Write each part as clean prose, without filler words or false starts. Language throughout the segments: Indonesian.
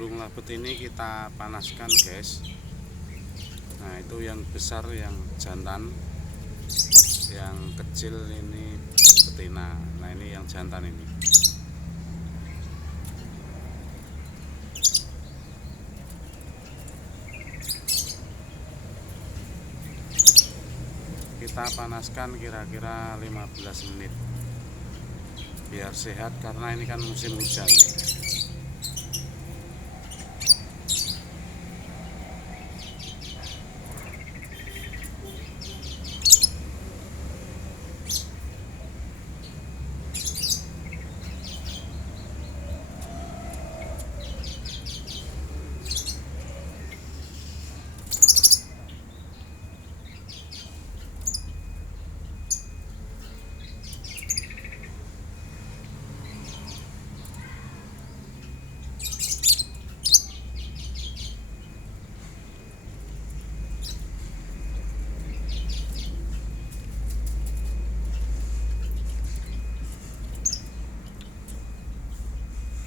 burung labet ini kita panaskan, guys. Nah, itu yang besar yang jantan, yang kecil ini betina. Nah, ini yang jantan ini. Kita panaskan kira-kira 15 menit biar sehat, karena ini kan musim hujan.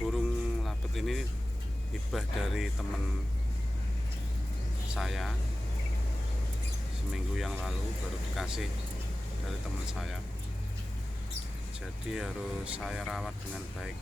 Burung labet ini hibah dari teman saya, seminggu yang lalu baru dikasih dari teman saya. Jadi harus saya rawat dengan baik.